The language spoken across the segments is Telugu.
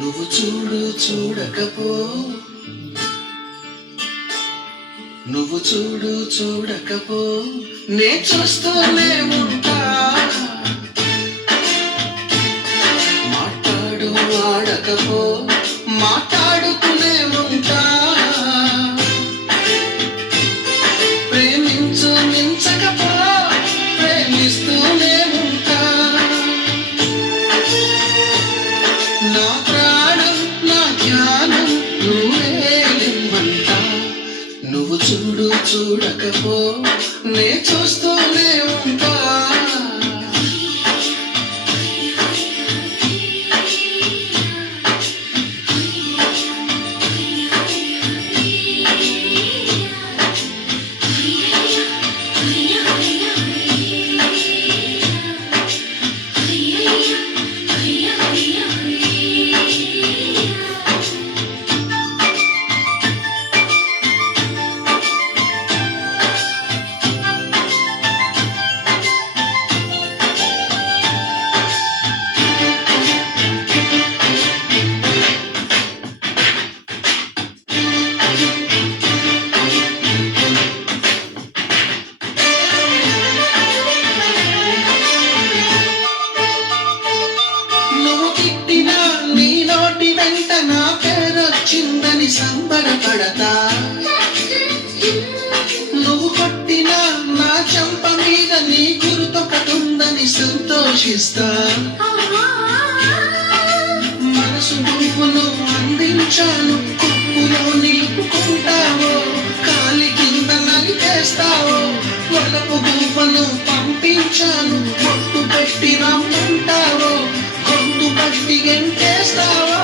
నువ్వు చూడు చూడకపో, నువ్వు చూడు చూడకపో, నే చూస్తూనే ఉంటా. మాట్లాడు ఆడకపో, మాట్లాడుతూనే ఉంటా. ప్రేమించు మించకపో, ప్రేమిస్తూనే ఉంటా. నా ప్రాణం నా జ్ఞానం నువ్వేలిమ్మంటా. నువ్వు చూడు చూడకపో, నే చూస్తూనే ఉంటా. నా పేరొచ్చిందని సంబరపడతా. నువ్వు కొట్టిన నా చెంప మీద నీ గుర్తొకటుందని సంతోషిస్తా. మనసు నువ్వును అందించాను, కుప్పులో నిలుపుకుంటావో, కాలి కింద నలిపేస్తావో. వలపు గువ్వను పంపించాను, పొట్టు పెట్టి రమ్మంటావో, గొంతు పట్టి గెంటేస్తావో.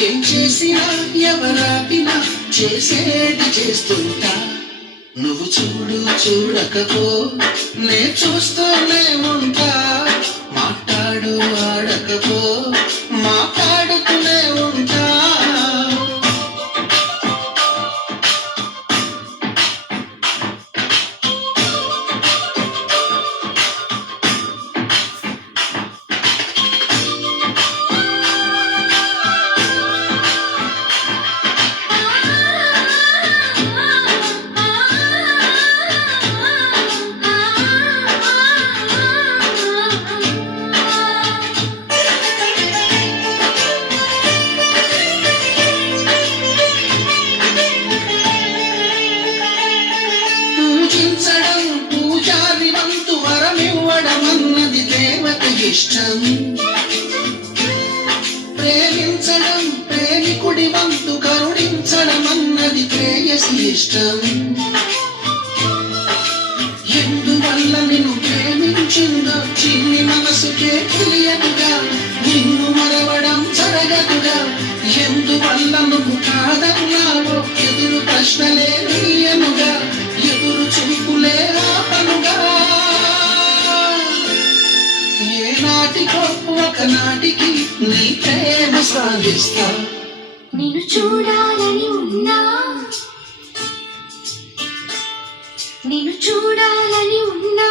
ఏం చేసినా ఎవరాపినా చేసేది చేస్తుంటా. నువ్వు చూడు చూడకపో, నే చూస్తూనే ఉంటా. మాట్లాడు ఆడకపో, మాట్లాడుతూనే ఉంటా. పూజించడం పూజారి వంతు, వరమివ్వడం అన్నది దేవత ఇష్టం. ప్రేమించడం ప్రేమికుడి వంతు, కరుణించడం అన్నది ప్రేయసి ఇష్టం. ఎందువల్ల నిన్ను ప్రేమించిందో చిన్ని మనసుకే తెలియదుగా, నిన్ను మరవడం జరగదుగా. ఎందువల్ల నువ్వు కాదన్నావో ఎదురు ప్రశ్నలే నీయనుగా, ఎదురు చూపులే ఆపనుగా. ఏనాటికో ఒకనాటికి నీ ప్రేమ సాగిస్తా. నిన్ను చూడాలని ఉన్నా, నిన్ను చూడాలని ఉన్నా.